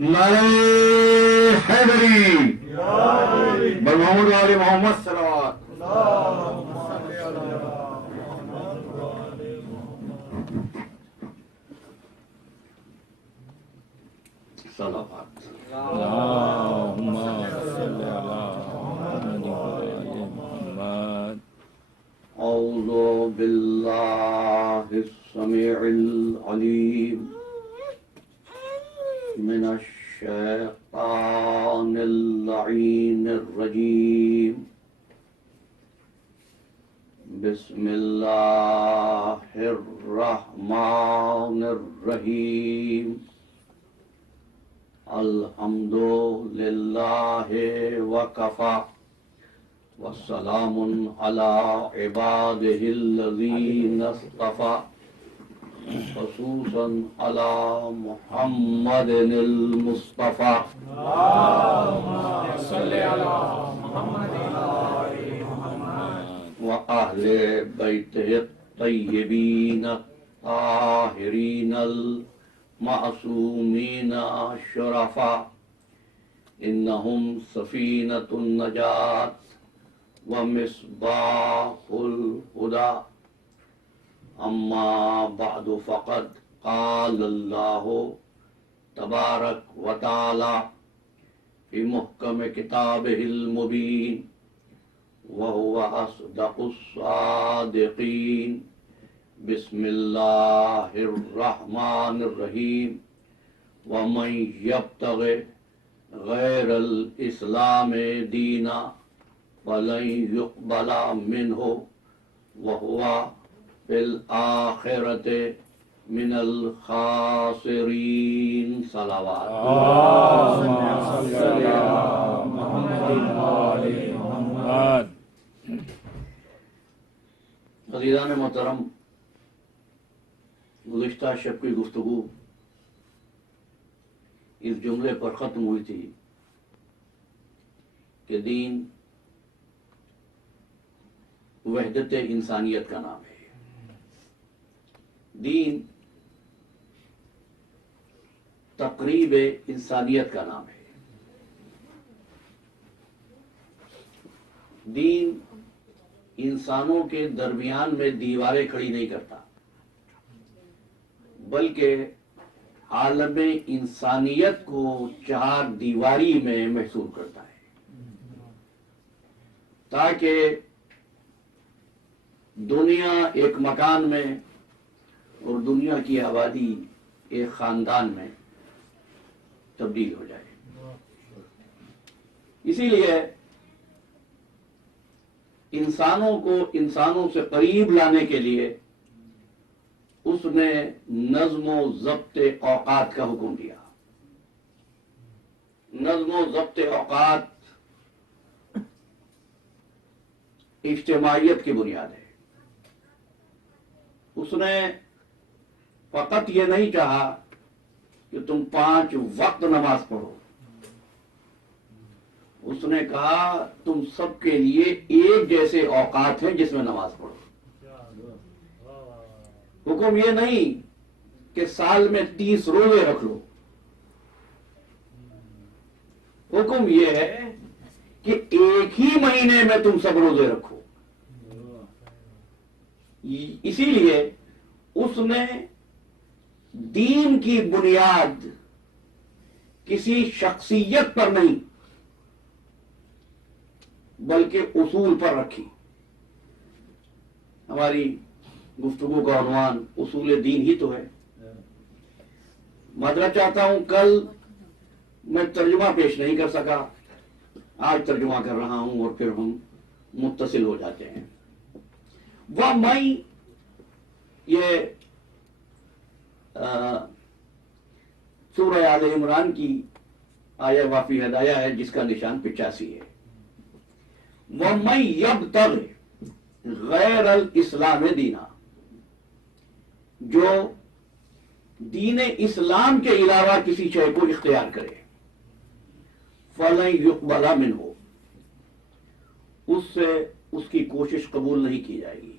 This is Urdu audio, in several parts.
نعرہ حیدری محمد علی محمد صلوات صلوات اللهم صل على محمد وآل محمد. اعوذ باللہ السمیع العلیم من الشیطان اللعین الرجیم بسم اللہ الرحمن الرحیم الحمد للہ وکفی والسلام علی عبادہ الذین اصطفی خصوصا علی محمد المصطفی وأهل بيته الطيبين الطاهرين المعصومين الشرفاء إنهم سفينة النجاة ومصباح الهدى أما بعد فقد قال الله تبارك وتعالى في محكم كتابه المبين وهو أصدق الصادقين بسم الله الرحمن الرحيم ومن يبتغ غير الإسلام دينا فلن يقبل منه وهو في الآخرة من الخاسرين صلوات اللهم صل على محمد وآل محمد. عزیزان محترم، گزشتہ شب کی گفتگو اس جملے پر ختم ہوئی تھی کہ دین وحدت انسانیت کا نام ہے. دین تقریب انسانیت کا نام ہے. دین انسانوں کے درمیان میں دیواریں کھڑی نہیں کرتا، بلکہ عالم انسانیت کو چار دیواری میں محصور کرتا ہے تاکہ دنیا ایک مکان میں اور دنیا کی آبادی ایک خاندان میں تبدیل ہو جائے. اسی لیے انسانوں کو انسانوں سے قریب لانے کے لیے اس نے نظم و ضبط اوقات کا حکم دیا. نظم و ضبط اوقات اجتماعیت کی بنیاد ہے. اس نے فقط یہ نہیں چاہا کہ تم 5 وقت نماز پڑھو، اس نے کہا تم سب کے لیے ایک جیسے اوقات ہیں جس میں نماز پڑھو. حکم یہ نہیں کہ سال میں 30 روزے رکھ لو، حکم یہ ہے کہ ایک ہی مہینے میں تم سب روزے رکھو. اسی لیے اس نے دین کی بنیاد کسی شخصیت پر نہیں بلکہ اصول پر رکھی. ہماری گفتگو کا عنوان اصول دین ہی تو ہے. معذرت چاہتا ہوں، کل میں ترجمہ پیش نہیں کر سکا، آج ترجمہ کر رہا ہوں اور پھر ہم متصل ہو جاتے ہیں. وہ میں یہ سورہ آل عمران کی آیہ وافی ہدایہ ہے جس کا نشان 85 ہے. وَمَن يَبْتَغِ غَيْرَ الْإِسْلَامِ دِينًا، جو دین اسلام کے علاوہ کسی شے کو اختیار کرے، فَلَن يُقْبَلَ مِنْهُ، اس سے اس کی کوشش قبول نہیں کی جائے گی.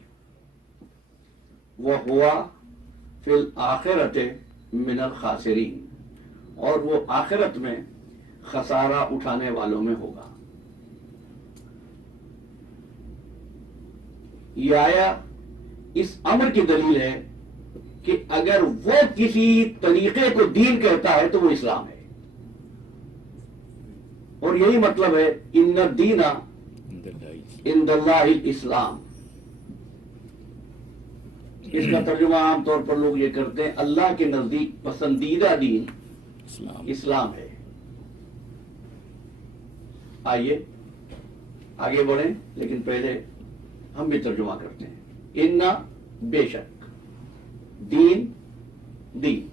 وَهُوَ فِي الْآخِرَةِ مِنَ الْخَاسِرِينَ، اور وہ آخرت میں خسارہ اٹھانے والوں میں ہوگا. یہ آیا اس امر کی دلیل ہے کہ اگر وہ کسی طریقے کو دین کہتا ہے تو وہ اسلام ہے. اور یہی مطلب ہے ان الدین عند اللہ الاسلام. اس کا ترجمہ عام طور پر لوگ یہ کرتے ہیں اللہ کے نزدیک پسندیدہ دین اسلام ہے. آئیے آگے بڑھیں، لیکن پہلے ہم بھی ترجمہ کرتے ہیں. ان بے شک، دین دین،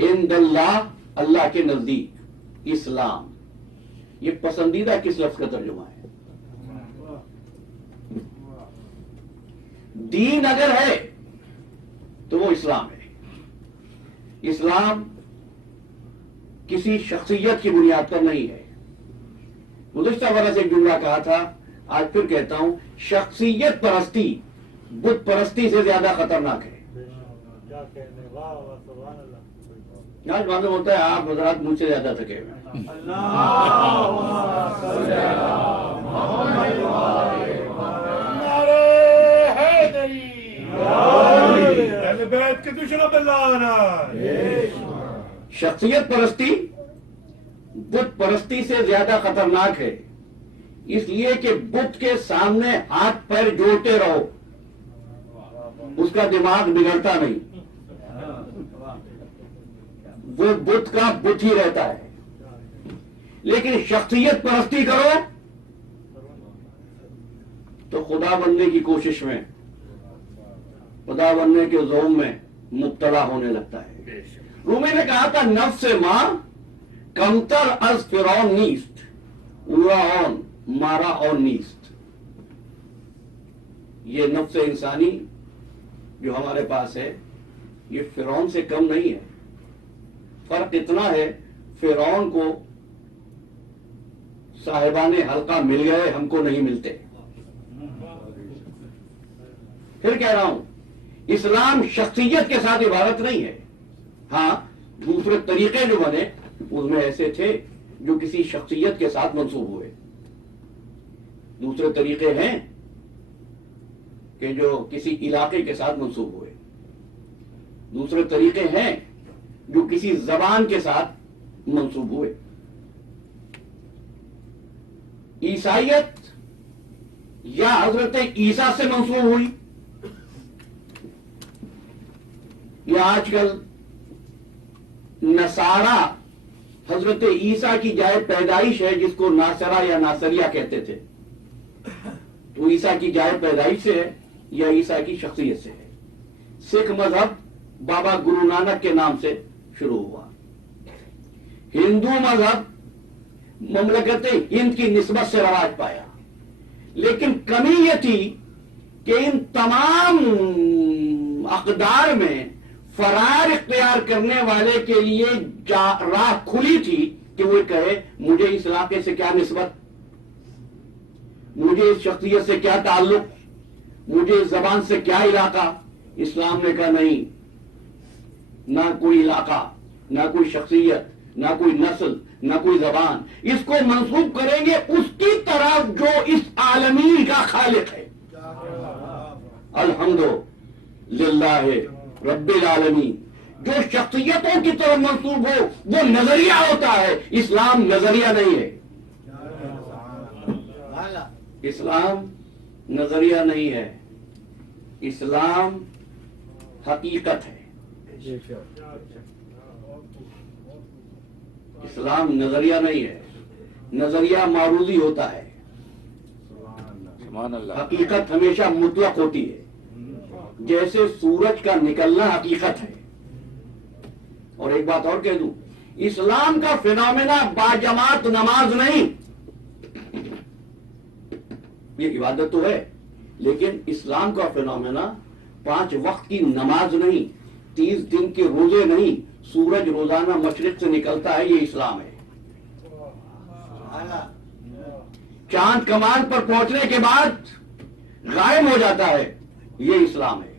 عند اللہ اللہ کے نزدیک، اسلام. یہ پسندیدہ کس لفظ کا ترجمہ ہے؟ دین اگر ہے تو وہ اسلام ہے. اسلام کسی شخصیت کی بنیاد پر نہیں ہے. گزشتہ برس ایک جملہ کہا تھا، آج پھر کہتا ہوں، شخصیت پرستی بت پرستی سے زیادہ خطرناک ہے. آج معلوم ہوتا ہے آپ حضرات مجھ سے زیادہ تھکے ہوئے ہیں. شخصیت پرستی بت پرستی سے زیادہ خطرناک ہے، اس لیے کہ بت کے سامنے ہاتھ پیر جوڑتے رہو، اس کا دماغ بگڑتا نہیں، وہ بت کا بت ہی رہتا ہے. لیکن شخصیت پرستی کرو تو خدا بننے کی کوشش میں، خدا بننے کے زوم میں مبتلا ہونے لگتا ہے. رومی نے کہا تھا نفس ماں کمتر از فرعون نیست، اورا اون مارا اون نیست. یہ نفس انسانی جو ہمارے پاس ہے یہ فرعون سے کم نہیں ہے. فرق اتنا ہے فرعون کو صاحبان حلقہ مل گئے، ہم کو نہیں ملتے. پھر کہہ رہا ہوں اسلام شخصیت کے ساتھ عبارت نہیں ہے. ہاں دوسرے طریقے جو بنے اس میں ایسے تھے جو کسی شخصیت کے ساتھ منسوب ہوئے. دوسرے طریقے ہیں کہ جو کسی علاقے کے ساتھ منسوب ہوئے. دوسرے طریقے ہیں جو کسی زبان کے ساتھ منسوب ہوئے. عیسائیت یا حضرت عیسیٰ سے منسوب ہوئی، یا آج کل نصارہ حضرت عیسیٰ کی جائے پیدائش ہے جس کو ناصرہ یا ناصریہ کہتے تھے، تو عیسیٰ کی جائے پیدائش سے ہے یا عیسیٰ کی شخصیت سے ہے. سکھ مذہب بابا گرو نانک کے نام سے شروع ہوا. ہندو مذہب مملکت ہند کی نسبت سے رواج پایا. لیکن کمی یہ تھی کہ ان تمام اقدار میں فرار اختیار کرنے والے کے لیے راہ کھلی تھی کہ وہ کہے مجھے اس علاقے سے کیا نسبت، مجھے اس شخصیت سے کیا تعلق، مجھے اس زبان سے کیا علاقہ. اسلام نے کہا نہیں، نہ کوئی علاقہ، نہ کوئی شخصیت، نہ کوئی نسل، نہ کوئی زبان. اس کو منسوب کریں گے اس کی طرف جو اس عالمین کا خالق ہے. الحمدللہ رب العالمین. جو شخصیتوں کی طرف منسوب ہو وہ نظریہ ہوتا ہے. اسلام نظریہ نہیں ہے. اسلام نظریہ نہیں ہے، اسلام حقیقت ہے. اسلام نظریہ نہیں ہے. نظریہ معروضی ہوتا ہے، حقیقت ہمیشہ مطلق ہوتی ہے. جیسے سورج کا نکلنا حقیقت ہے. اور ایک بات اور کہہ دوں، اسلام کا فینومینا باجماعت نماز نہیں. یہ عبادت تو ہے لیکن اسلام کا فینومینا 5 وقت کی نماز نہیں، 30 دن کے روزے نہیں، سورج روزانہ مشرق سے نکلتا ہے، یہ اسلام ہے. چاند کمال پر پہنچنے کے بعد غائب ہو جاتا ہے، یہ اسلام ہے.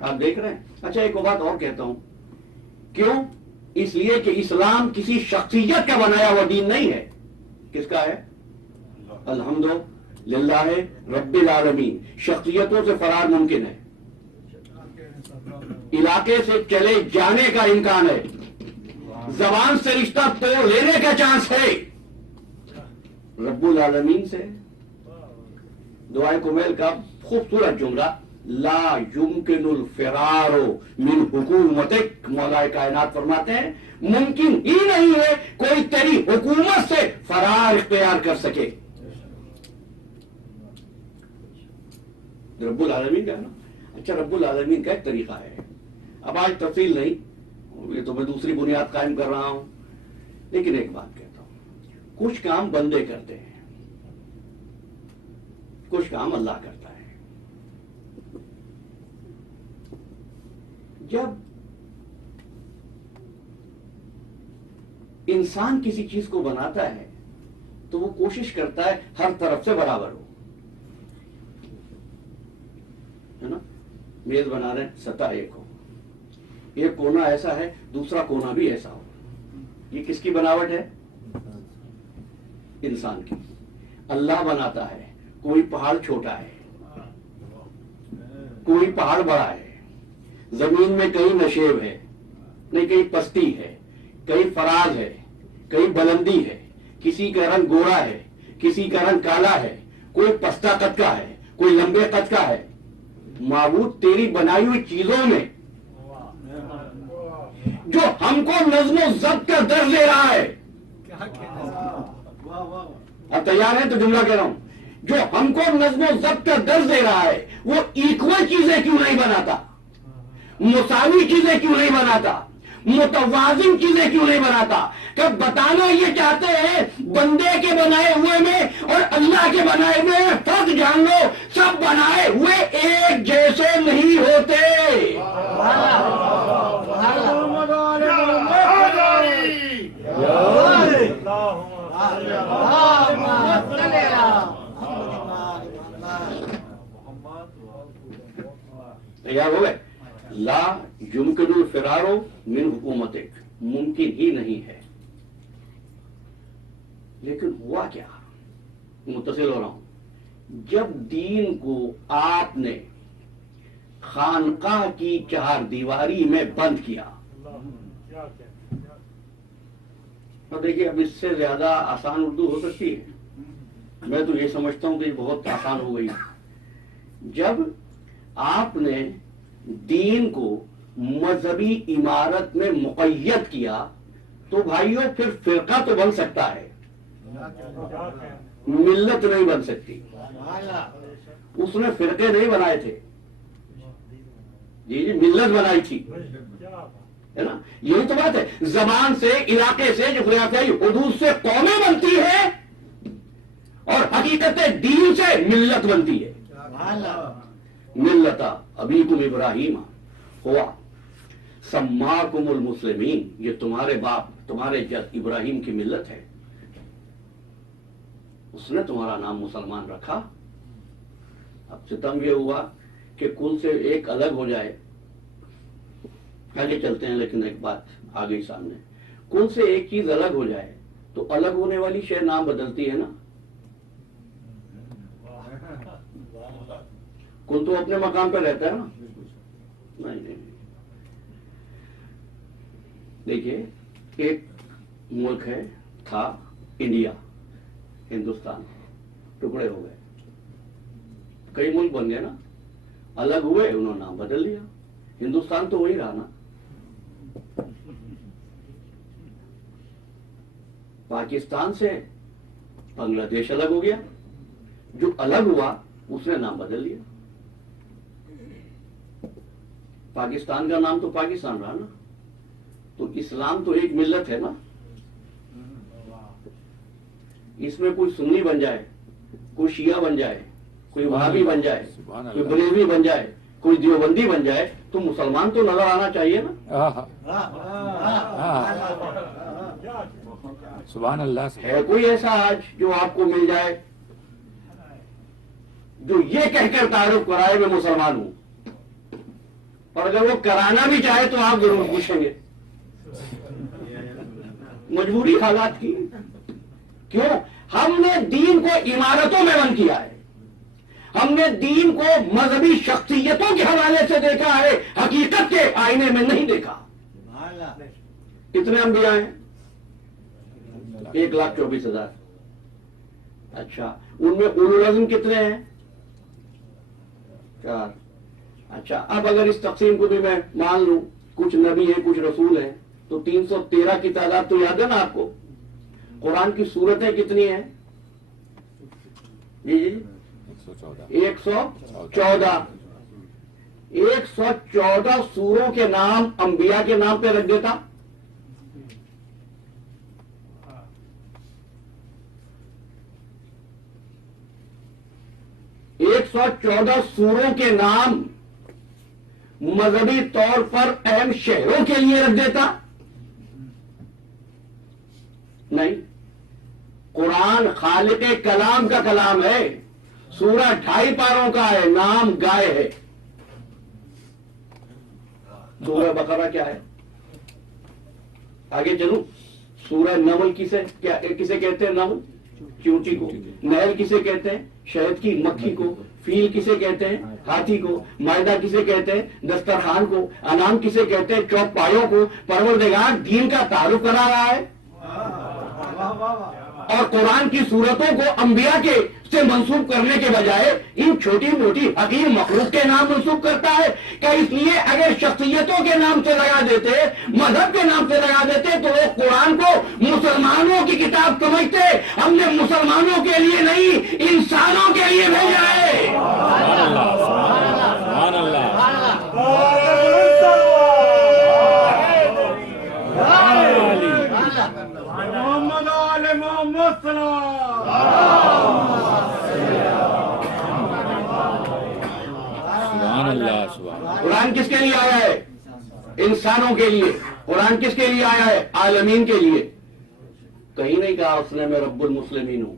آپ دیکھ رہے ہیں. اچھا ایک بات اور کہتا ہوں, کیوں؟ اس لیے کہ اسلام کسی شخصیت کا بنایا ہوا دین نہیں ہے. کس کا ہے؟ الحمدللہ رب العالمین. شخصیتوں سے فرار ممکن ہے, علاقے سے چلے جانے کا امکان ہے, زبان سے رشتہ توڑ لینے کا چانس ہے. رب العالمین سے دعائے کمیل کا خوبصورت جملہ, لا يمکن الفرار من حکومتک. مولا کائنات فرماتے ہیں ممکن ہی نہیں ہے کوئی تیری حکومت سے فرار اختیار کر سکے. رب العالمین کا نا. اچھا رب العالمین کا ایک طریقہ ہے, اب آج تفصیل نہیں, یہ تو میں دوسری بنیاد قائم کر رہا ہوں, لیکن ایک بات کہتا ہوں, کچھ کام بندے کرتے ہیں, کچھ کام اللہ کرتا ہے. جب انسان کسی چیز کو بناتا ہے تو وہ کوشش کرتا ہے ہر طرف سے برابر ہو, ہے نا. میز بنا رہے ہیں, سطح ایک ہو, ایک کونا ایسا ہے دوسرا کونا بھی ایسا ہو. یہ کس کی بناوٹ ہے؟ انسان کی. اللہ بناتا ہے, کوئی پہاڑ چھوٹا ہے, کوئی پہاڑ بڑا ہے, زمین میں کہیں نشیب ہے, نہیں کہیں پستی ہے, کہیں فراز ہے, کہیں بلندی ہے, کسی کا رنگ گورا ہے, کسی کا رنگ کالا ہے, کوئی پستہ قد کا ہے, کوئی لمبے قد کا ہے. معبود تیری بنائی ہوئی چیزوں میں جو ہم کو نظم و ضبط کا درس دے رہا ہے, اب تیار ہیں تو جملہ کہہ رہا ہوں, جو ہم کو نظم و ضبط کا درس دے رہا ہے وہ ایکول چیزیں کیوں نہیں بناتا, مساوی چیزیں کیوں نہیں بناتا, متوازن چیزیں کیوں نہیں بناتا؟ کہ بتانا یہ چاہتے ہیں بندے کے بنائے ہوئے میں اور اللہ کے بنائے ہوئے میں فرق جان لو, سب بنائے ہوئے ایک جیسے نہیں ہوتے. تیار ہو گئے؟ لا یمکن الفرار من حکومتک, ممکن ہی نہیں ہے. لیکن ہوا کیا؟ متصل ہو رہا ہوں. جب دین کو آپ نے خانقاہ کی چہار دیواری میں بند کیا, تو دیکھیے اب اس سے زیادہ آسان اردو ہو سکتی ہے؟ میں تو یہ سمجھتا ہوں کہ یہ بہت آسان ہو گئی. جب آپ نے دین کو مذہبی عمارت میں مقید کیا تو بھائیوں پھر فرقہ تو بن سکتا ہے, ملت نہیں بن سکتی. اس نے فرقے نہیں بنائے تھے, جی ملت بنائی تھی, ہے نا. یہی تو بات ہے, زبان سے, علاقے سے, جغرافیائی حدود سے قومیں بنتی ہے اور حقیقت دین سے ملت بنتی ہے. ملتا ابیکم ابراہیم ہوا سماکم المسلمین, یہ تمہارے باپ تمہارے جد ابراہیم کی ملت ہے, اس نے تمہارا نام مسلمان رکھا. اب ستم یہ ہوا کہ کل سے ایک الگ ہو جائے. آگے چلتے ہیں, لیکن ایک بات آ گئی سامنے, کل سے ایک چیز الگ ہو جائے تو الگ ہونے والی شے نام بدلتی ہے نا. کل تو اپنے مقام پہ رہتا ہے نا. نہیں, دیکھیے ایک ملک ہے, تھا انڈیا, ہندوستان, ٹکڑے ہو گئے, کئی ملک بن گئے نا, الگ ہوئے, انہوں نے نام بدل دیا. ہندوستان تو وہی رہا نا. پاکستان سے بنگلہ دیش الگ ہو گیا, جو الگ ہوا اس نے نام بدل دیا. پاکستان کا نام تو پاکستان رہا نا. تو اسلام تو ایک ملت ہے نا. اس میں کوئی سنی بن جائے, کوئی شیعہ بن جائے, کوئی وہابی بن جائے, کوئی بریلوی بن جائے, کوئی دیوبندی بن جائے, تو مسلمان تو نظر آنا چاہیے نا. سبحان اللہ. ہے کوئی ایسا آج جو آپ کو مل جائے جو یہ کہہ کر تعارف کرائے میں مسلمان ہوں؟ اور اگر وہ کرانا بھی چاہے تو آپ ضرور پوچھیں گے، مجبوری حالات کی. کیوں؟ ہم نے دین کو عمارتوں میں بند کیا ہے، ہم نے دین کو مذہبی شخصیتوں کے حوالے سے دیکھا ہے، حقیقت کے آئینے میں نہیں دیکھا. کتنے انبیاء ہیں؟ 1,24,000. اچھا، ان میں اولو العزم کتنے ہیں؟ 4. اچھا، اب اگر اس تقسیم کو بھی میں مان لوں، کچھ نبی ہیں کچھ رسول ہیں، تو 313 کی تعداد تو یاد ہے نا آپ کو؟ قرآن کی سورتیں کتنی ہیں؟ جی 114. 114 سوروں کے نام انبیاء کے نام پہ رکھ دیتا. ایک 114 سوروں کے نام مذہبی طور پر اہم شہروں کے لیے رکھ دیتا؟ نہیں. قرآن خالق کلام کا کلام ہے، سورہ 2.5 پاروں کا ہے، نام گائے ہے. سورہ بقرہ کیا ہے؟ آگے چلوں. سورہ نمل کسے کہتے ہیں؟ نمل چیونٹی کو. نحل کسے کہتے ہیں؟ شہد کی مکھی کو. فیل کسے کہتے ہیں؟ ہاتھی کو. مائدہ کسے کہتے ہیں؟ دسترخوان کو. انعام کسے کہتے ہیں؟ چوپایوں کو. پروردگار دین کا تعارف کرا رہا ہے، اور قرآن کی صورتوں کو انبیاء کے سے منسوب کرنے کے بجائے ان چھوٹی موٹی حقیر مخلوق کے نام منسوب کرتا ہے. کہ اس لیے اگر شخصیتوں کے نام سے لگا دیتے، مذہب کے نام سے لگا دیتے، تو وہ قرآن کو مسلمانوں کی کتاب سمجھتے. ہم نے مسلمانوں کے لیے نہیں، انسانوں کے لیے بھیجا ہے. سبحان اللہ. محمد آل محمد سلام. سبحان اللہ. سبحان. قرآن کس کے لیے آیا ہے؟ انسانوں کے لیے. قرآن کس کے لیے آیا ہے؟ عالمین کے لیے. کہیں نہیں کہا اس نے میں رب المسلمین ہوں،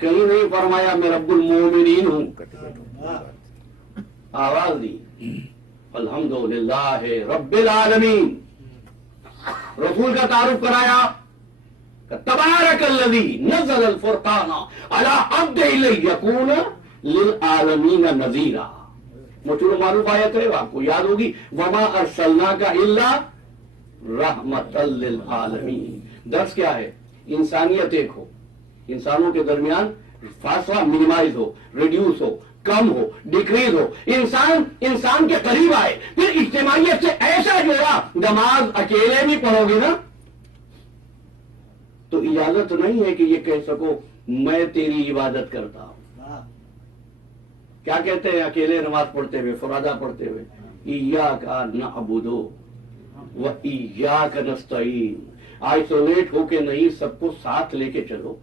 کہیں نہیں فرمایا میں رب المومنین ہوں. آواز دی الحمدللہ رب العالمین. رسول کا تعارف کرایا کہ تبارک الذی نزل الفرقان علی عبدہ لیکون للعالمین نذیرا. مشہور معروف آیت ہے، آپ کو یاد ہوگی، وما ارسلناک الا رحمتا للعالمین. درس کیا ہے؟ انسانیت ایک ہو، انسانوں کے درمیان فاصلہ منیمائز ہو، ریڈیوس ہو، کم ہو، ڈیکریز ہو، انسان کے قریب آئے. پھر اجتماعیت سے ایسا جوڑا، نماز اکیلے بھی پڑھو گے نا تو اجازت نہیں ہے کہ یہ کہہ سکو میں تیری عبادت کرتا ہوں. کیا کہتے ہیں اکیلے نماز پڑھتے ہوئے، فرادہ پڑھتے ہوئے؟ ایاک نعبد و ایاک نستعین. آئسولیٹ ہو کے نہیں، سب کو ساتھ لے کے چلو.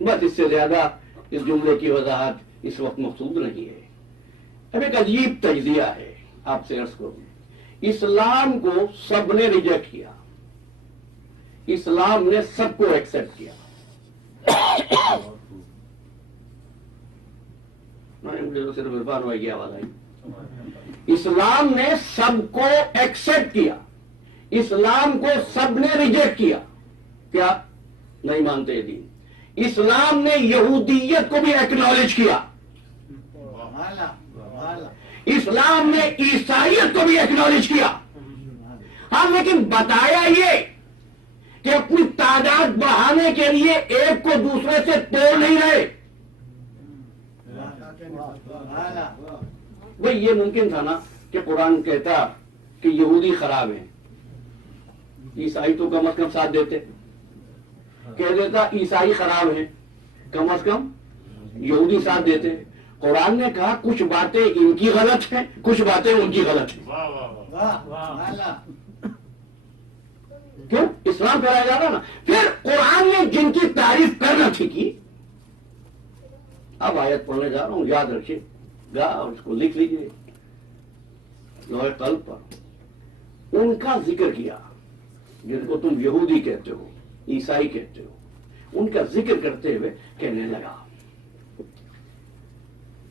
بس اس سے زیادہ اس جملے کی وضاحت اس وقت مقصود نہیں ہے. اب ایک عجیب تجزیہ ہے، آپ سے عرض کروں. اسلام کو سب نے ریجیکٹ کیا، اسلام نے سب کو ایکسپٹ کیا. مجھے صرف عرفان بھائی کی آواز آئی. اسلام نے سب کو ایکسپٹ کیا، اسلام کو سب نے ریجیکٹ کیا. کیا نہیں مانتے یہ دین؟ اسلام نے یہودیت کو بھی ایکنالج کیا، اسلام نے عیسائیت کو بھی ایکنالج کیا. ہاں، لیکن بتایا یہ کہ اپنی تعداد بڑھانے کے لیے ایک کو دوسرے سے توڑ نہیں رہے. بھئی یہ ممکن تھا نا کہ قرآن کہتا کہ یہودی خراب ہیں، عیسائی تو کم از کم ساتھ دیتے. کہہ دیتا عیسائی خراب ہیں، کم از کم یہودی ساتھ دیتے. قرآن نے کہا کچھ باتیں ان کی غلط ہیں، کچھ باتیں ان کی غلط ہیں. کیوں؟ اسلام پھیلایا جا رہا نا. پھر قرآن نے جن کی تعریف کرنا تھی کی. اب آیت پڑھنے جا رہا ہوں، یاد رکھیے گا اور اس کو لکھ لیجیے لوہے قلب پر. ان کا ذکر کیا جن کو تم یہودی کہتے ہو، عیسائی کہتے ہو. ان کا ذکر کرتے ہوئے کہنے لگا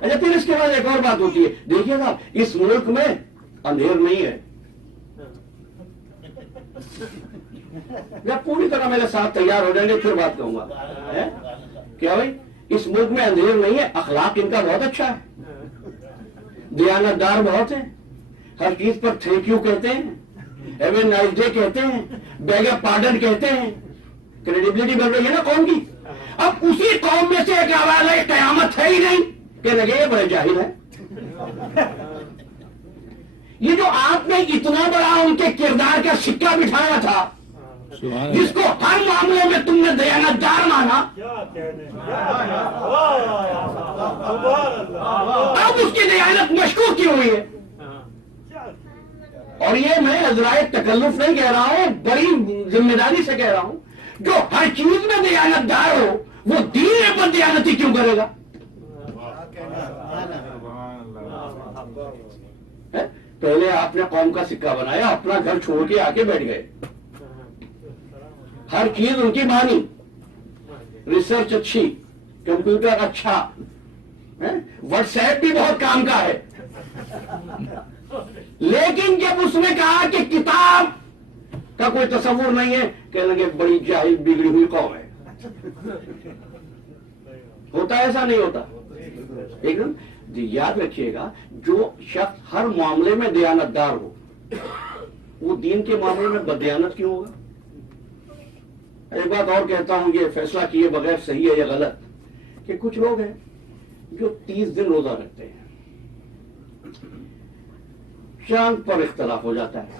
اچھا پھر اس کے بعد ایک اور بات ہوتی ہے، دیکھیے نا اس ملک میں اندھیر نہیں ہے، جب پوری طرح میرے ساتھ تیار ہو جائیں گے پھر بات کہوں گا کیا بھائی، اس ملک میں اندھیر نہیں ہے، اخلاق ان کا بہت اچھا ہے، دیانت دار بہت ہیں، ہر چیز پر تھینک یو کہتے ہیں، ہیو اے نائس ڈے کہتے ہیں، بیگ آف پارڈن کہتے ہیں، کریڈیبلٹی بڑھ رہی ہے نا قوم کی۔ اب اسی قوم میں سے ایک آواز ہے قیامت ہے ہی نہیں، کہ لگے یہ بڑے جاہل ہیں۔ یہ جو آپ نے اتنا بڑا ان کے کردار کا سکہ بٹھایا تھا، جس کو ہر معاملے میں تم نے دیانت دار مانا، اب اس کی دیانت مشکوک کیوں ہوئی ہے؟ اور یہ میں عذرائے تکلف نہیں کہہ رہا ہوں، بڑی ذمہ داری سے کہہ رہا ہوں، جو ہر چیز میں دیانت دار ہو وہ دین میں بد دیانتی کیوں کرے گا؟ پہلے آپ نے قوم کا سکہ بنایا، اپنا گھر چھوڑ کے آ کے بیٹھ گئے، ہر چیز ان کی مانی، ریسرچ اچھی، کمپیوٹر اچھا، واٹس ایپ بھی بہت کام کا ہے، لیکن جب اس نے کہا کہ کتاب کا کوئی تصور نہیں ہے، کہنے لگے بڑی جاہل بگڑی ہوئی قوم ہے۔ ہوتا ایسا نہیں ہوتا ایک دم یاد رکھیے گا، جو شخص ہر معاملے میں دیانت دار ہو وہ دین کے معاملے میں بددیانت کیوں ہوگا؟ ایک بات اور کہتا ہوں، یہ فیصلہ کیے بغیر صحیح ہے یا غلط، کہ کچھ لوگ ہیں جو 30 دن روزہ رکھتے ہیں، چاند پر اختلاف ہو جاتا ہے،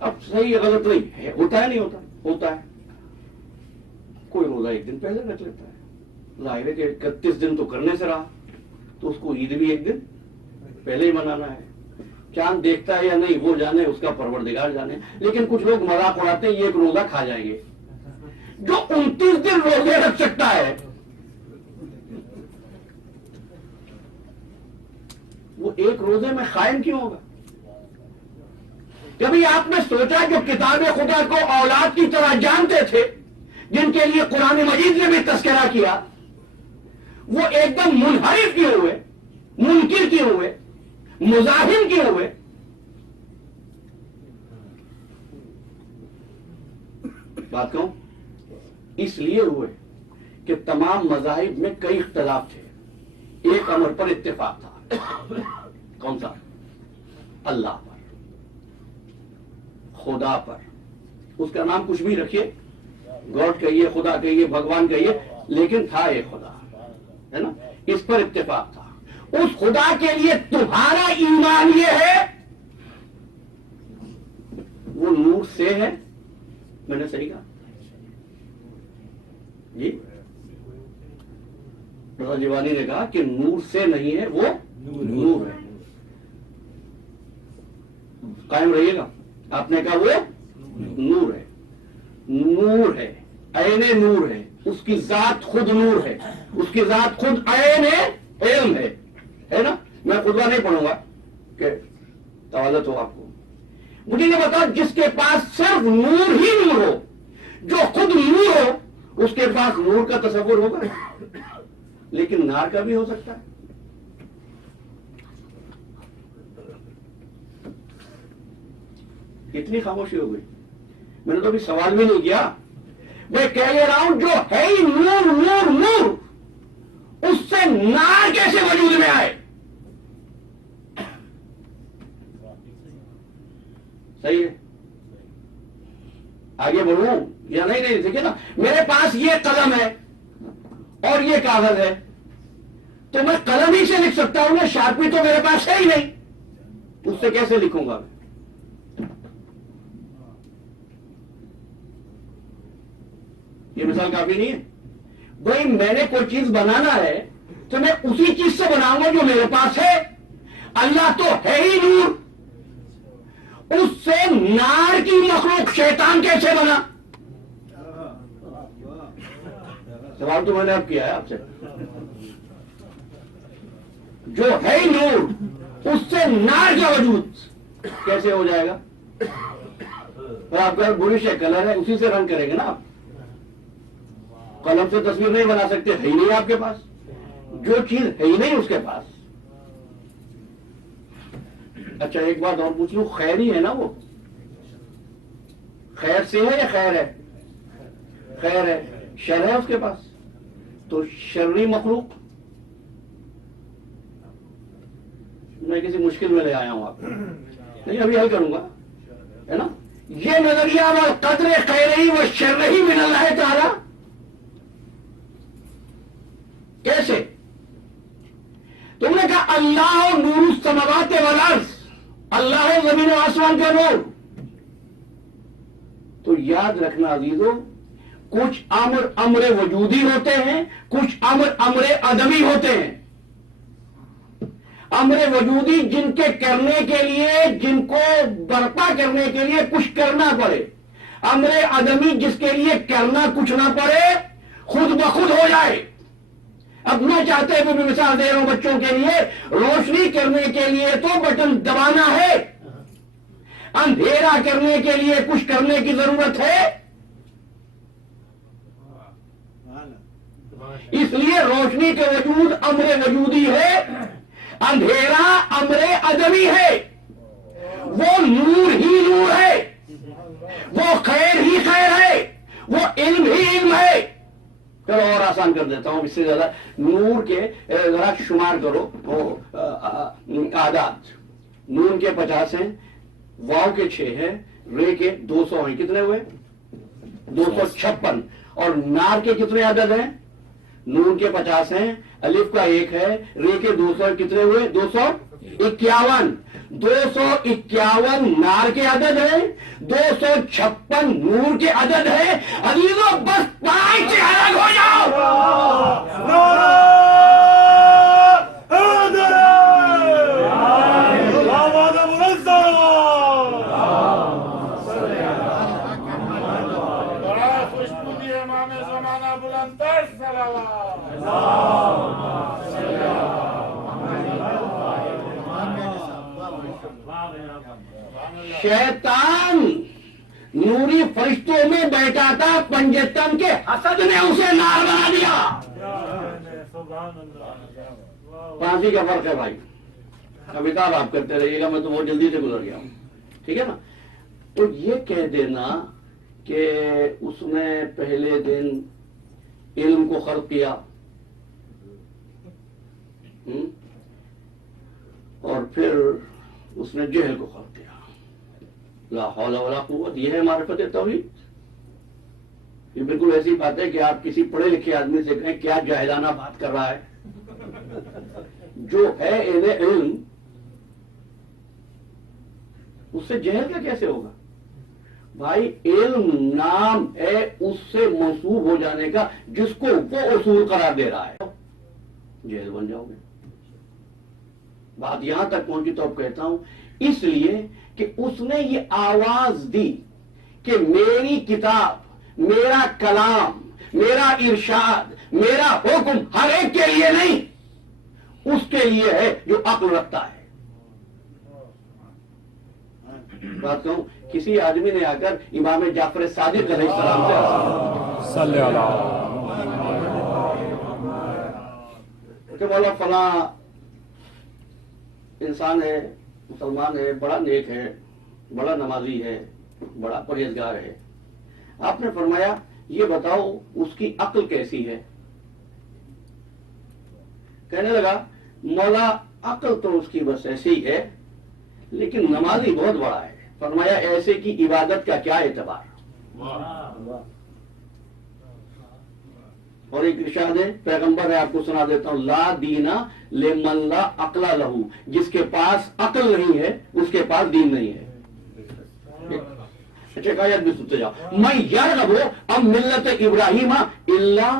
اب صحیح یا غلط نہیں ہے، ہوتا ہے نہیں ہوتا، ہوتا ہے، کوئی روزہ ایک دن پہلے رکھ لیتا ہے، ظاہر ہے کہ 31 دن تو کرنے سے رہا، تو اس کو عید بھی ایک دن پہلے ہی منانا ہے، چاند دیکھتا ہے یا نہیں وہ جانے، اس کا پروردگار جانے، لیکن کچھ لوگ مذاق اڑاتے ہیں یہ ایک روزہ کھا جائیں گے، جو 29 دن روزے رکھ سکتا ہے وہ ایک روزے میں قائم کیوں ہوگا؟ کبھی آپ نے سوچا جو کتاب خدا کو اولاد کی طرح جانتے تھے، جن کے لیے قرآن مجید نے بھی تذکرہ کیا، وہ ایک دم منحرف کیوں ہوئے، منکر کیوں ہوئے، مزاحم کیوں ہوئے؟ بات کہوں، اس لیے ہوئے کہ تمام مذاہب میں کئی اختلاف تھے، ایک امر پر اتفاق تھا، کون سا؟ اللہ پر، خدا پر، اس کا نام کچھ بھی رکھیے، گاڈ کہیے، خدا کہیے، بھگوان کہیے، لیکن تھا ایک خدا، ہے نا، اس پر اتفاق تھا۔ اس خدا کے لیے تمہارا ایمان یہ ہے وہ نور سے ہے، میں نے صحیح کہا جی؟ رضا جیوانی نے کہا کہ نور سے نہیں ہے، وہ نور ہے، قائم رہیے گا، آپ نے کہا وہ نور ہے، نور ہے، عین نور ہے، اس کی ذات خود نور ہے، اس کی ذات خود عین علم ہے نا؟ میں خطبہ نہیں پڑھوں گا کہ توالت ہو آپ کو، مجھے یہ بتاؤ جس کے پاس صرف نور ہی نور ہو، جو خود نور ہو، اس کے پاس نور کا تصور ہوگا، لیکن نار کا بھی ہو سکتا ہے۔ کتنی خاموشی ہو گئی، میں نے تو ابھی سوال بھی نہیں کیا، میں کہہ لے رہا ہوں جو ہے ہی نور نور نور، اس سے نار کیسے وجود میں آئے؟ صحیح ہے، آگے بڑھوں یا نہیں؟ دیکھیے نا، میرے پاس یہ قلم ہے اور یہ کاغذ ہے، تو میں قلم ہی سے لکھ سکتا ہوں نا، شارپی تو میرے پاس ہے ہی نہیں، اس سے کیسے لکھوں گا؟ یہ مثال کافی نہیں ہے بھائی، میں نے کوئی چیز بنانا ہے تو میں اسی چیز سے بناؤں گا جو میرے پاس ہے، اللہ تو ہے ہی نور، اس سے نار کی مخلوق شیطان کیسے بنا؟ سوال تو میں نے اب کیا ہے آپ سے، جو ہے ہی نور، اس سے نار کا وجود کیسے ہو جائے گا؟ آپ کا برش ہے، کلر ہے، اسی سے رنگ کریں گے نا آپ، قلم سے تصویر نہیں بنا سکتے، ہے ہی نہیں آپ کے پاس، جو چیز ہے ہی نہیں اس کے پاس. اچھا ایک بات اور پوچھ لوں, خیر ہی ہے نا وہ؟ خیر سے ہے یا خیر ہے؟ خیر ہے. شر ہے اس کے پاس, تو شرری مخلوق. میں کسی مشکل میں لے آیا ہوں آپ کو, نہیں ابھی حل کروں گا, ہے نا. یہ نظریہ والقدر خیرہی و شرہی من اللہ تعالی کیسے؟ تم نے کہا اللہ نور السماوات والارض, اللہ ہے زمین و آسمان کا نور. تو یاد رکھنا عزیزو, کچھ امر وجودی ہوتے ہیں, کچھ امر عدمی ہوتے ہیں. امر وجودی جن کے کرنے کے لیے, جن کو برپا کرنے کے لیے کچھ کرنا پڑے. امر عدمی جس کے لیے کرنا کچھ نہ پڑے, خود بخود ہو جائے. اب میں چاہتے ہوئے بھی مثال دے رہا ہوں بچوں کے لیے, روشنی کرنے کے لیے تو بٹن دبانا ہے, اندھیرا کرنے کے لیے کچھ کرنے کی ضرورت ہے. اس لیے روشنی کے وجود امر وجودی ہے, اندھیرا امر عدمی ہے. وہ نور ہی نور ہے, وہ خیر ہی خیر ہے, وہ علم ہی علم ہے. چلو اور آسان کر دیتا ہوں, اس سے زیادہ نور کے ذرا شمار کرو آداد. نون کے 50 ہیں, واو کے 6 ہیں, رے کے 200 ہیں. کتنے ہوئے؟ 256. اور نار کے کتنے عدد ہیں؟ نون کے 50 ہیں, الف کا 1 ہے, رے کے 200. کتنے ہوئے؟ 251. 251 نار کے عدد ہے, 256 نور کے عدد ہے. عزیزو بس 5 سے الگ ہو جاؤ. شیطان نوری فرشتوں میں بیٹھا تھا, پنجتن کے حسد نے اسے نار بنا دیا. پانچی کا فرق ہے بھائی, ابھی کام آپ کرتے رہیے گا, میں تو بہت جلدی سے گزر گیا ہوں, ٹھیک ہے نا. تو یہ کہہ دینا کہ اس نے پہلے دن علم کو خلق کیا اور پھر اس نے جہل کو خلق کیا. لا حول ولا قوت, یہ ہے معرفت توحید. یہ بالکل ایسی بات ہے کہ آپ کسی پڑھے لکھے آدمی سے کہیں کیا جاہلانہ بات کر رہا ہے. جو ہے علم, اس سے جہل کا کیسے ہوگا بھائی؟ علم نام ہے اس سے منسوب ہو جانے کا جس کو وہ اصول قرار دے رہا ہے. جہل بن جاؤ گے. بات یہاں تک پہنچی تو اب کہتا ہوں, اس لیے کہ اس نے یہ آواز دی کہ میری کتاب, میرا کلام, میرا ارشاد, میرا حکم ہر ایک کے لیے نہیں, اس کے لیے ہے جو عقل رکھتا ہے. بات کہوں, کسی آدمی نے آ کر امام جعفر صادق علیہ السلام سے صلی اللہ کہ مولا فلاں انسان ہے, مسلمان ہے, بڑا نیک ہے, بڑا نمازی ہے, بڑا پرہیزگار ہے. آپ نے فرمایا یہ بتاؤ اس کی عقل کیسی ہے؟ کہنے لگا مولا عقل تو اس کی بس ایسی ہی ہے, لیکن نمازی بہت بڑا ہے. فرمایا ایسے کی عبادت کا کیا اعتبار؟ اور ایک ارشاد ہے, پیغمبر ہے, آپ کو سنا دیتا ہوں, لا دینا لمن لا عقل لہو, جس کے پاس عقل نہیں ہے اس کے پاس دین نہیں ہے. اچھا بھی سنتے جاؤ. میں یرغب ام ملت ابراہیم الا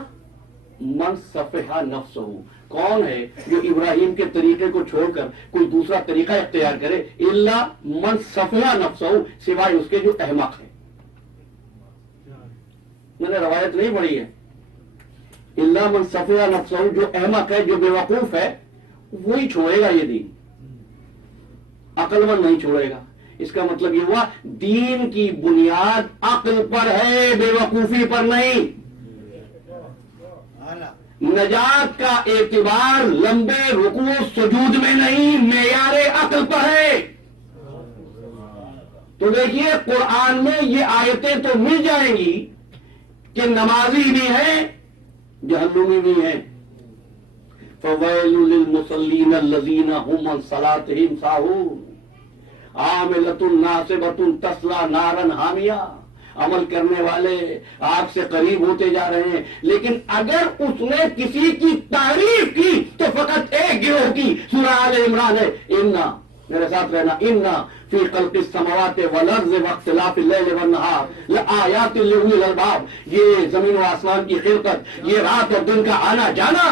من صفحہ نفسہ, کون ہے جو ابراہیم کے طریقے کو چھوڑ کر کوئی دوسرا طریقہ اختیار کرے؟ الا من صفحہ نفسہ, سوائے اس کے جو احمق ہے. میں نے روایت نہیں پڑھی ہے. الا من صفحہ نفسہ, جو احمق ہے, جو بے وقوف ہے, وہی چھوڑے گا یہ دین, عقل مند نہیں چھوڑے گا. اس کا مطلب یہ ہوا دین کی بنیاد عقل پر ہے, بے وقوفی پر نہیں. نجات کا اعتبار لمبے رکوع سجود میں نہیں، معیار عقل پر ہے۔ تو دیکھیے قرآن میں یہ آیتیں تو مل جائیں گی کہ نمازی بھی ہیں جہنمی بھی ہیں۔ فویل للمصلین الذین هم عن صلاتهم ساہون عاملۃ ناصبۃ تصلی نارا حامیہ۔ عمل کرنے والے آگ سے قریب ہوتے جا رہے ہیں، لیکن اگر اس نے کسی کی تعریف کی تو فقط ایک گروہ کی۔ سورہ آل عمران ہے، انا، میرے ساتھ رہنا، انا فی خلق السماوات والارض واختلاف اللیل والنہار لآیات لأولی الالباب۔ یہ زمین و آسمان کی خلقت، یہ رات اور دن کا آنا جانا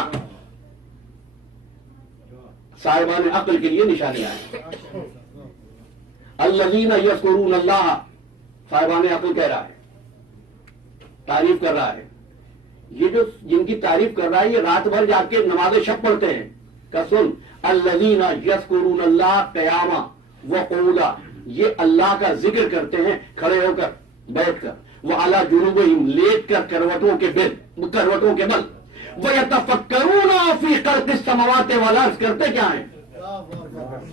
صاحبان عقل کے لیے نشانیاں ہیں۔ الذین یذکرون اللہ، صاحبان عقل کہہ رہا ہے، تعریف کر رہا ہے۔ یہ جو جن کی تعریف کر رہا ہے یہ رات بھر جا کے نماز شب پڑھتے ہیں۔ قسم الذین یذکرون اللہ قیاما وقعودا، یہ اللہ کا ذکر کرتے ہیں کھڑے ہو کر، بیٹھ کر، وعلی جنوبہم، لیٹ کر، کروٹوں کے بل، وَيَتَفَكَّرُونَ فِي خَلْقِ السَّمَاوَاتِ وَالْأَرْضِ، کرتے کیا ہیں؟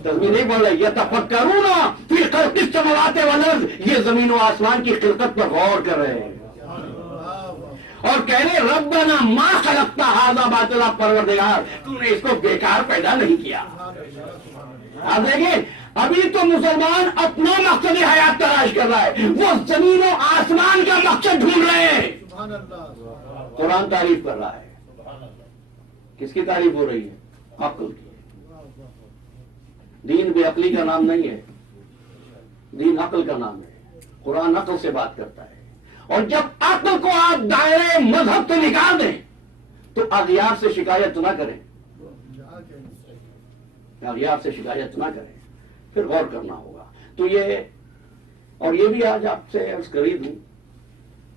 تسبیح نہیں پڑھ رہے، یتفکرون فی خلق السماوات والارض، یہ زمین و آسمان کی خلقت پر غور کر رہے ہیں اور کہہ رہے ربنا ما خلقت ھذا باطلا، پروردگار تو نے اس کو بیکار پیدا نہیں کیا۔ آپ دیکھیں ابھی تو مسلمان اپنا مقصد حیات تلاش کر رہا ہے، وہ زمین و آسمان کا مقصد ڈھونڈ رہے ہیں۔ قرآن تعریف کر رہا ہے، کس کی تعریف ہو رہی ہے؟ عقل کی۔ دین بے عقلی کا نام نہیں ہے، دین عقل کا نام ہے۔ قرآن عقل سے بات کرتا ہے، اور جب عقل کو آپ دائرے مذہب سے نکال دیں تو اغیار سے شکایت نہ کریں، اغیار سے شکایت نہ کریں، پھر غور کرنا ہوگا۔ تو یہ، اور یہ بھی آج آپ سے عرض کر ہی دوں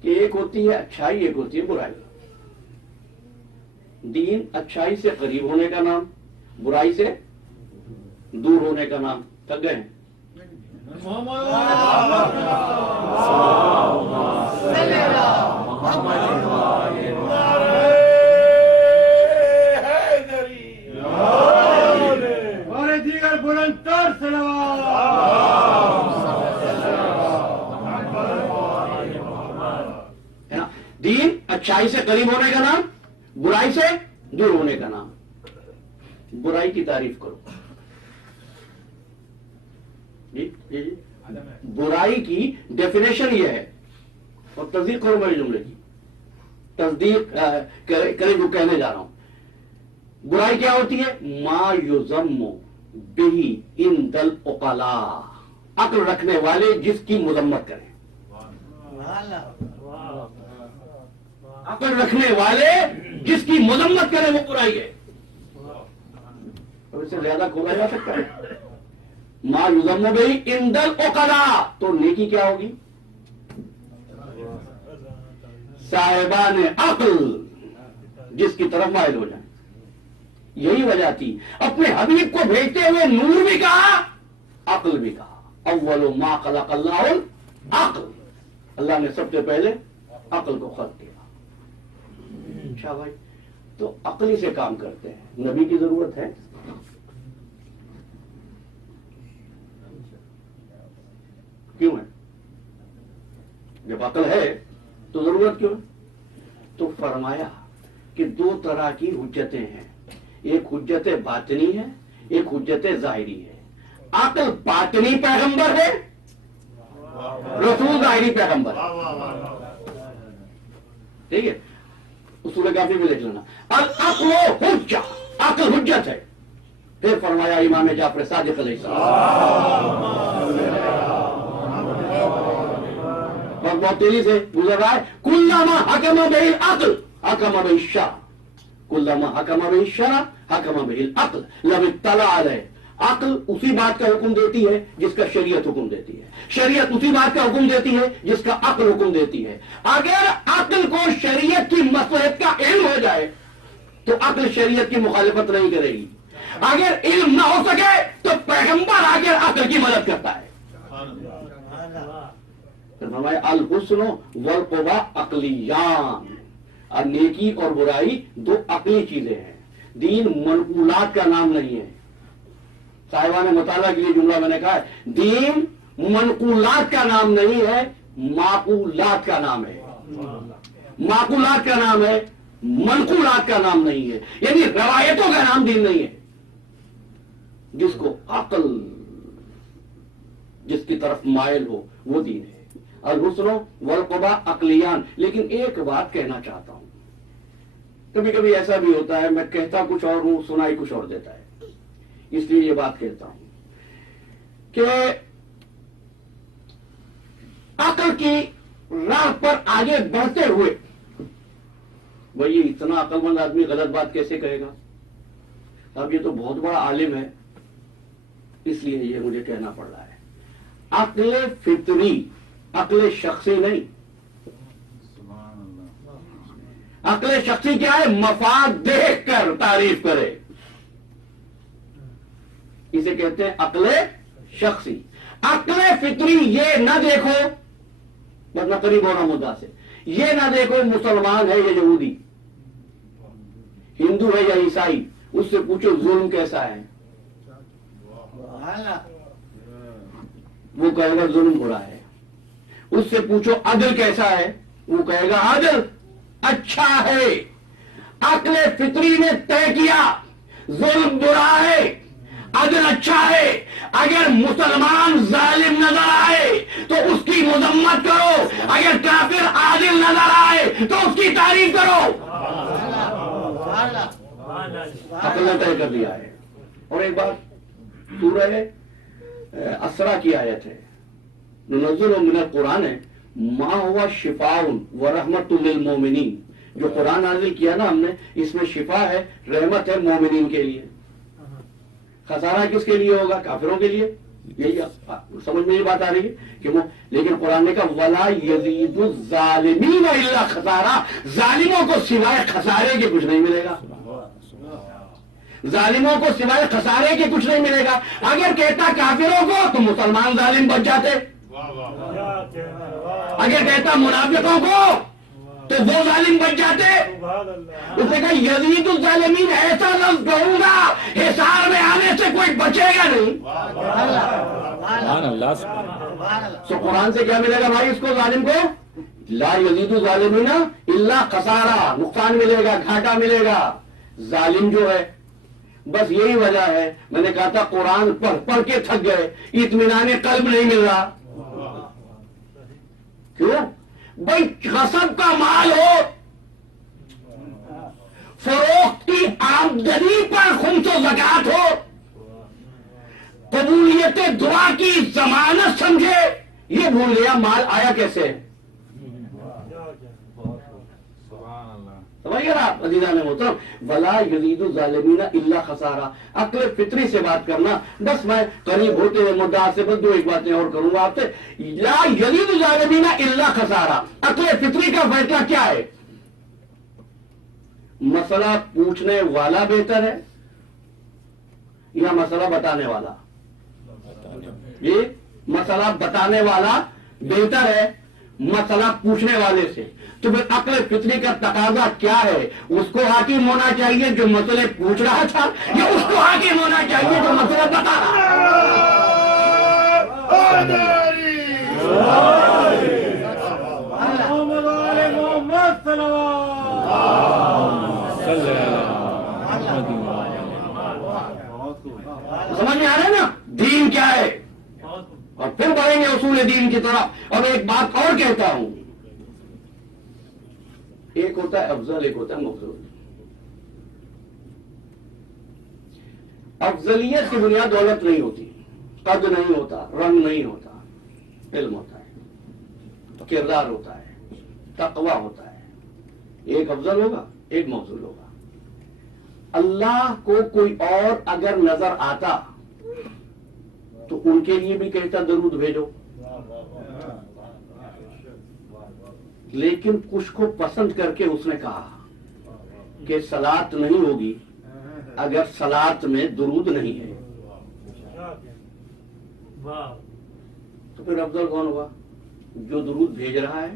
کہ ایک ہوتی ہے اچھائی، ایک ہوتی ہے برائی۔ دین اچھائی سے قریب ہونے کا نام، برائی سے دور ہونے کا نام۔ تھک گئے ہیں؟ اور دیگر بلندتر سلام۔ دین اچھائی سے قریب ہونے کا نام، برائی سے دور ہونے کا نام۔ برائی کی تعریف کرو۔ برائی کی ڈیفینیشن یہ ہے، اور تصدیق کرو میرے جملے کی، تصدیق کرے جو کہنے جا رہا ہوں۔ برائی کیا ہوتی ہے؟ ما یذم بہ عند العقلاء، عقل رکھنے والے جس کی مذمت کریں۔ عقل رکھنے والے جس کی مذمت کریں وہ برائی ہے۔ اب اس سے زیادہ کھولا جا سکتا ہے؟ ما یذم بہ عند العقلاء، تو نیکی کیا ہوگی؟ صاحبان عقل جس کی طرف مائل ہو جائیں۔ یہی وجہ تھی اپنے حبیب کو بھیجتے ہوئے نور بھی کہا، عقل بھی کہا۔ اول ما خلق اللہ العقل، اللہ نے سب سے پہلے عقل کو خلق کیا۔ اچھا بھائی، تو عقلی سے کام کرتے ہیں، نبی کی ضرورت ہے؟ کیوں ہے؟ جب عقل ہے تو ضرورت کیوں ہے؟ تو فرمایا کہ دو طرح کی حجتیں ہیں، ایک حجت باطنی ہے، ایک حجت ظاہری ہے۔ عقل باطنی پیغمبر ہے، رسول ظاہری پیغمبر ہے۔ ٹھیک ہے، اصول کافی بھی لکھ لینا۔ العقل حجہ، عقل حجت ہے۔ پھر فرمایا امام جعفر صادق علیہ السلام، بہت تیزی سے گزر رہا ہے، کلما حکم بہ العقل حکم بہ الشرع، کلما حکم بہ الشرع حکم بہ العقل لو اطلع علیہ۔ عقل اسی بات کا حکم دیتی ہے جس کا شریعت حکم دیتی ہے، شریعت اسی بات کا حکم دیتی ہے جس کا عقل حکم دیتی ہے۔ اگر عقل کو شریعت کی مصلحت کا علم ہو جائے تو عقل شریعت کی مخالفت نہیں کرے گی، اگر علم نہ ہو سکے تو پیغمبر آ کر عقل کی مدد کرتا ہے۔ فرمایا الحسن والقوہ عقلیان، اور نیکی اور برائی دو عقلی چیزیں ہیں. دین منقولات کا نام نہیں ہے. صاحبان مطالعہ کے لیے جملہ میں نے کہا ہے, دین منقولات کا نام نہیں ہے, معقولات کا نام ہے. معقولات کا نام ہے, منقولات کا نام نہیں ہے. یعنی روایتوں کا نام دین نہیں ہے. جس کو عقل جس کی طرف مائل ہو وہ دین ہے. الحسن والقبا عقلیان. لیکن ایک بات کہنا چاہتا ہوں, کبھی کبھی ایسا بھی ہوتا ہے میں کہتا کچھ اور ہوں, سنائی کچھ اور دیتا ہے. اس لیے یہ بات کہتا ہوں کہ عقل کی راہ پر آگے بڑھتے ہوئے بھئی یہ اتنا عقل مند آدمی غلط بات کیسے کہے گا؟ اب یہ تو بہت بڑا عالم ہے, اس لیے یہ مجھے کہنا پڑ رہا ہے. عقل فطری, عقل شخصی نہیں. عقل شخصی کیا ہے؟ مفاد دیکھ کر تعریف کرے, اسے کہتے ہیں عقل شخصی. عقل فطری یہ نہ دیکھو, ورنہ قریب ہونا مدعا سے, یہ نہ دیکھو مسلمان ہے یا یہودی, ہندو ہے یا عیسائی, اس سے پوچھو ظلم کیسا ہے, وہ کہے گا ظلم ہو رہا ہے. اس سے پوچھو عدل کیسا ہے, وہ کہے گا عدل اچھا ہے. عقل فطری نے طے کیا ظلم برا ہے, عدل اچھا ہے. اگر مسلمان ظالم نظر آئے تو اس کی مذمت کرو, اگر کافر عادل نظر آئے تو اس کی تعریف کرو. عقل نے طے کر دیا ہے. اور ایک بات سورہ اسرا کی آیت ہے, ننزل من القرآن ہے ما ہوا شفاء ورحمت للمومنین. جو قرآن نازل کیا نا ہم نے, اس میں شفا ہے, رحمت ہے مومنین کے لیے. خسارہ کس کے لیے ہوگا؟ کافروں کے لیے. یہی سمجھ میں یہ بات آ رہی ہے کہ وہ, لیکن قرآن نے کہا ولا یزید الظالمین الا خسارہ, ظالموں کو سوائے خسارے کے کچھ نہیں ملے گا. ظالموں کو سوائے خسارے کے کچھ نہیں ملے گا. اگر کہتا کافروں کو تو مسلمان ظالم بچ جاتے, اگر کہتا منافقوں کو تو وہ ظالم بچ جاتے. اس نے کہا یزید الظالمین, ایسا لفظ کہوں گا حصار میں آنے سے کوئی بچے گا نہیں. سبحان اللہ. تو قرآن سے کیا ملے گا بھائی اس کو, ظالم کو؟ لا یزید الظالمین الا خسارہ, نقصان ملے گا, گھاٹا ملے گا. ظالم جو ہے, بس یہی وجہ ہے میں نے کہا تھا قرآن پڑھ پڑھ کے تھک گئے, اطمینان قلب نہیں مل رہا. کیوں بھائی؟ غصب کا مال ہو, فروخت کی آمدنی پر خمس و زکات ہو, قبولیت دعا کی ضمانت سمجھے, یہ بھول گیا مال آیا کیسے. سمجھ گئے آپ عزیزان محترم؟ ولا یزید الظالمین الا خسارہ. عقل فطری سے بات کرنا. بس میں قریب ہوتے ہوئے مدعا سے بس دو ایک باتیں اور کروں گا آپ سے. لا یزید الظالمین الا خسارہ. عقل فطری کا فیصلہ کیا ہے؟ مسئلہ پوچھنے والا بہتر ہے یا مسئلہ بتانے والا؟ یہ مسئلہ بتانے والا بہتر ہے مسئلہ پوچھنے والے سے. تو پھر عقل فطری کا تقاضا کیا ہے؟ اس کو حاکم ہونا چاہیے جو مسئلے پوچھ رہا تھا, یا اس کو حاکم ہونا چاہیے جو مسئلہ بتا رہا سمجھ میں آ رہا ہے نا دین کیا ہے؟ اور پھر بڑھیں گے اصول دین کی طرف. اور ایک بات اور کہتا ہوں, ایک ہوتا ہے افضل, ایک ہوتا ہے مفضل. افضلیت کی بنیاد دولت نہیں ہوتی, قد نہیں ہوتا, رنگ نہیں ہوتا, علم ہوتا ہے, کردار ہوتا ہے, تقوی ہوتا ہے. ایک افضل ہوگا, ایک مفضل ہوگا. اللہ کو کوئی اور اگر نظر آتا تو ان کے لیے بھی کہتا درود بھیجو, لیکن کچھ کو پسند کر کے اس نے کہا کہ صلات نہیں ہوگی اگر صلات میں درود نہیں ہے. تو پھر افضل کون ہوگا؟ جو درود بھیج رہا ہے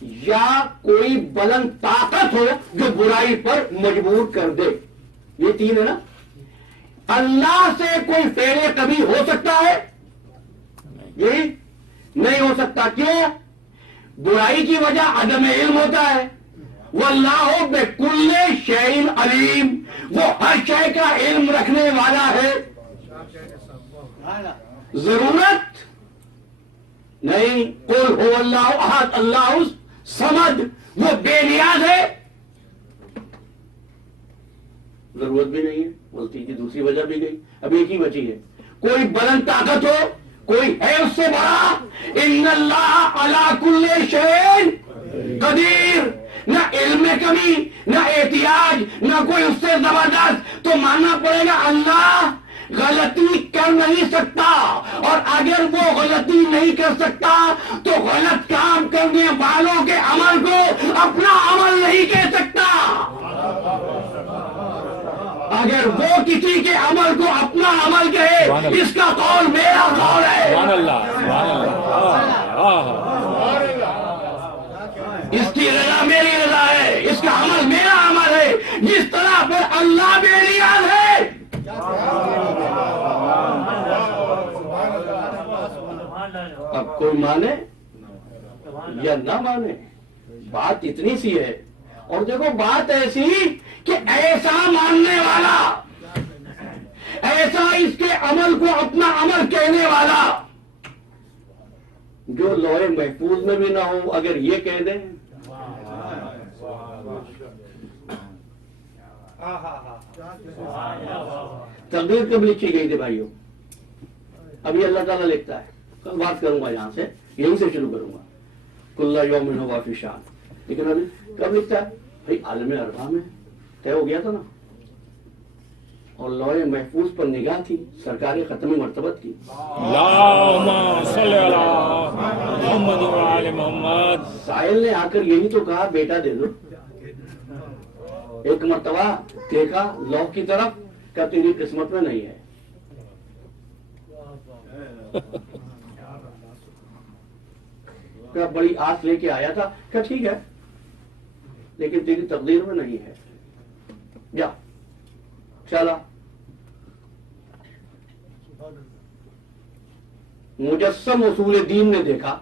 یا کوئی بلند طاقت ہو جو برائی پر مجبور کر دے. یہ تین ہے نا. اللہ سے کوئی فعل کبھی ہو سکتا ہے؟ یہی نہیں ہو سکتا. کیوں؟ برائی کی وجہ عدم علم ہوتا ہے. واللہ بکل شیء علیم، وہ ہر شے کا علم رکھنے والا ہے. ضرورت نہیں. قل هو اللہ احد اللہ الصمد، وہ بے نیاز ہے. ضرورت بھی نہیں ہے. غلطی کی دوسری وجہ بھی گئی. اب ایک ہی بچی ہے. کوئی بلند طاقت ہو، کوئی ہے اس سے بڑا. ان اللہ علی کل شیء قدیر. نہ علم میں کمی، نہ احتیاج، نہ کوئی اس سے زبردست. تو ماننا پڑے گا اللہ غلطی کر نہیں سکتا، اور اگر وہ غلطی نہیں کر سکتا تو غلط کام کرنے والوں کے عمل کو اپنا عمل نہیں کہہ سکتا. اگر وہ کسی کے عمل کو اپنا عمل کہے، اس کا قول میرا قول ہے. سبحان اللہ، سبحان اللہ. اس کی رضا میری رضا ہے، اس کا عمل میرا عمل ہے. جس طرح پر اللہ بے نیاز ہے. اب کوئی مانے یا نہ مانے، بات اتنی سی ہے. اور دیکھو بات ایسی کہ ایسا ماننے والا، ایسا اس کے عمل کو اپنا عمل کہنے والا، جو لوح محفوظ میں بھی نہ ہو، اگر یہ کہہ دیں تقدیر کب لکھی گئی تھی بھائیوں؟ ابھی اللہ تعالیٰ لکھتا ہے. کل بات کروں گا یہاں سے، یہیں سے شروع کروں گا. کل یوم ہوا فی شان. لیکن ابھی کب لکھتا ہے بھائی؟ عالم ارواح میں طے ہو گیا تھا نا. اور لوح محفوظ پر نگاہ تھی سرکار ختم مرتبت کی. اللہم صلی علی محمد و آل محمد. سائل نے آ کر یہی تو کہا بیٹا دے دو. ایک مرتبہ دیکھا لوح کی طرف، کیا تیری قسمت میں نہیں ہے. کیا بڑی آس لے کے آیا تھا، کیا ٹھیک ہے لیکن تیری تقدیر میں نہیں ہے. جا چلا. مجسم اصول دین نے دیکھا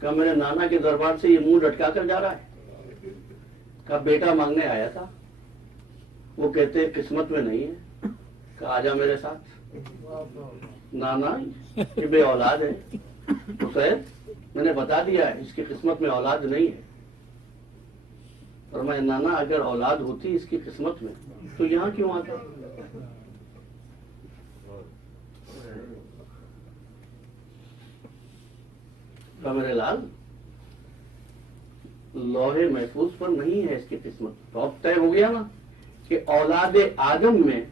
کہ میرے نانا کے دربار سے یہ منہ لٹکا کر جا رہا ہے. کہ بیٹا مانگنے آیا تھا. وہ کہتے قسمت میں نہیں ہے. کہ آجا میرے ساتھ. نانا یہ بے اولاد ہے. حسین میں نے بتا دیا ہے اس کی قسمت میں اولاد نہیں ہے. فرمایا نانا اگر اولاد ہوتی اس کی قسمت میں تو یہاں کیوں آتا؟ میرے لال لوح محفوظ پر نہیں ہے اس کی قسمت. تو اب طے ہو گیا نا کہ اولاد آدم میں،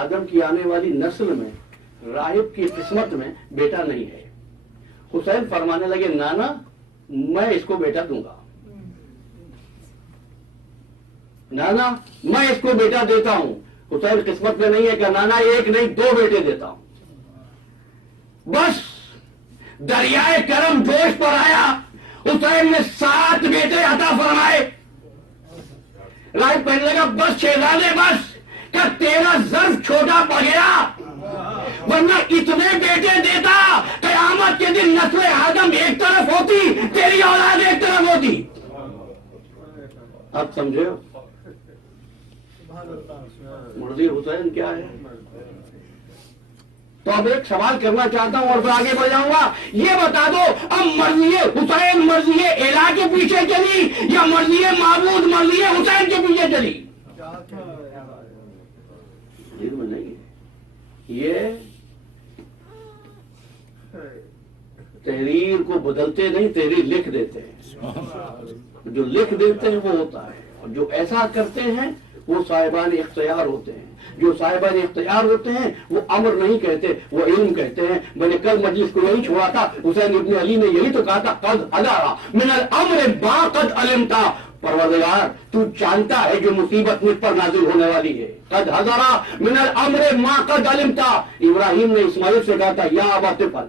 آدم کی آنے والی نسل میں راہب کی قسمت میں بیٹا نہیں ہے. حسین فرمانے لگے نانا میں اس کو بیٹا دوں گا. نانا میں اس کو بیٹا دیتا ہوں. حسین قسمت میں نہیں ہے کہ نانا ایک نہیں 2 بیٹے دیتا ہوں. بس دریائے کرم جوش پر آیا. حسین نے 7 بیٹے عطا فرمائے. راہب کہنے لگا بس شہزادے بس، کہ تیرا ظرف چھوٹا پڑ گیا، ورنہ اتنے بیٹے دیتا قیامت کے دن نسل آدم ایک طرف ہوتی، تیری اولاد ایک طرف ہوتی. اب سمجھے مرضی حسین کیا ہے؟ تو اب ایک سوال کرنا چاہتا ہوں اور پھر آگے بڑھ جاؤں گا. یہ بتا دو اب مرضی حسین مرضی الہ کے پیچھے چلی یا مرضی معبود مرضی حسین کے پیچھے چلی؟ میں نہیں ہے. یہ تحریر کو بدلتے نہیں، تحریر لکھ دیتے ہیں. جو لکھ دیتے ہیں وہ ہوتا ہے، اور جو ایسا کرتے ہیں وہ صاحبان اختیار ہوتے ہیں. جو صاحبان اختیار ہوتے ہیں وہ امر نہیں کہتے، وہ علم کہتے ہیں. میں نے کل مجلس کو یہی چھوڑا تھا. حسین ابن علی نے یہی تو کہا تھا قد حضر من الامر ما قد علمتا. پروردگار تو جانتا ہے جو مصیبت مجھ پر نازل ہونے والی ہے. قد حضر من الامر ما قد علمتا. ابراہیم نے اسماعیل سے کہا تھا یا ابا تفعل،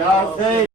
Ya Hussein.